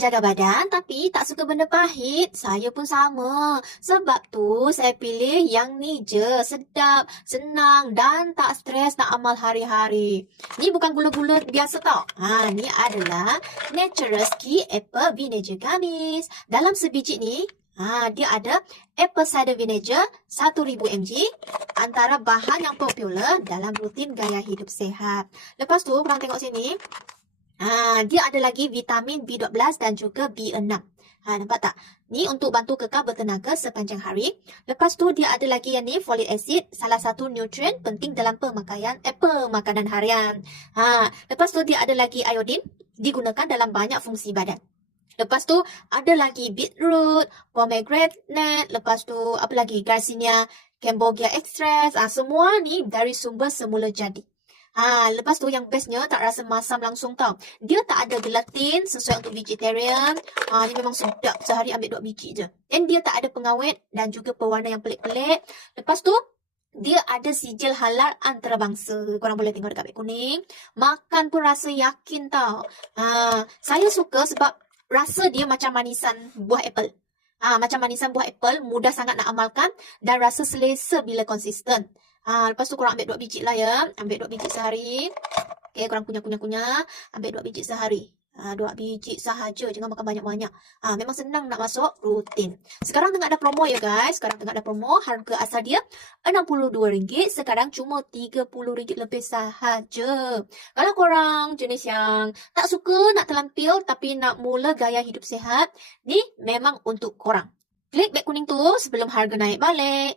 jaga badan tapi tak suka benda pahit. Saya pun sama. Sebab tu saya pilih yang ni je. Sedap, senang dan tak stres nak amal hari-hari. Ni bukan gula-gula biasa tau. Ni adalah Natural Ski Apple Vinegar Gummies. Dalam sebiji ni, dia ada apple cider vinegar 1000 mg, antara bahan yang popular dalam rutin gaya hidup sehat. Lepas tu, korang tengok sini. Dia ada lagi vitamin B12 dan juga B6. Nampak tak? Ni untuk bantu kekal bertenaga sepanjang hari. Lepas tu dia ada lagi yang ni, folic acid, salah satu nutrien penting dalam pemakanan harian. Lepas tu dia ada lagi iodine, digunakan dalam banyak fungsi badan. Lepas tu ada lagi beetroot, pomegranate, lepas tu apa lagi? Garcinia cambogia extract. Semua ni dari sumber semula jadi. Lepas tu yang bestnya tak rasa masam langsung tau. Dia tak ada gelatin, sesuai untuk vegetarian. Ni memang sedap, sehari ambil 2 biji je. Dan dia tak ada pengawet dan juga pewarna yang pelik-pelik. Lepas tu dia ada sijil halal antarabangsa. Korang boleh tengok dekat beg kuning. Makan pun rasa yakin tau. Saya suka sebab rasa dia macam manisan buah apple. Macam manisan buah apple, mudah sangat nak amalkan dan rasa selesa bila konsisten. Lepas tu korang ambil 2 biji lah ya. Ambil 2 biji sehari. Okay, korang kunyah-kunyah. Ambil 2 biji sehari. 2 biji sahaja. Jangan makan banyak-banyak. Memang senang nak masuk rutin. Sekarang tengah ada promo ya guys. Sekarang tengah ada promo. Harga asal dia RM62. Sekarang cuma RM30 lebih sahaja. Kalau korang jenis yang tak suka nak terlampil tapi nak mula gaya hidup sehat, ni memang untuk korang. Klik beg kuning tu sebelum harga naik balik.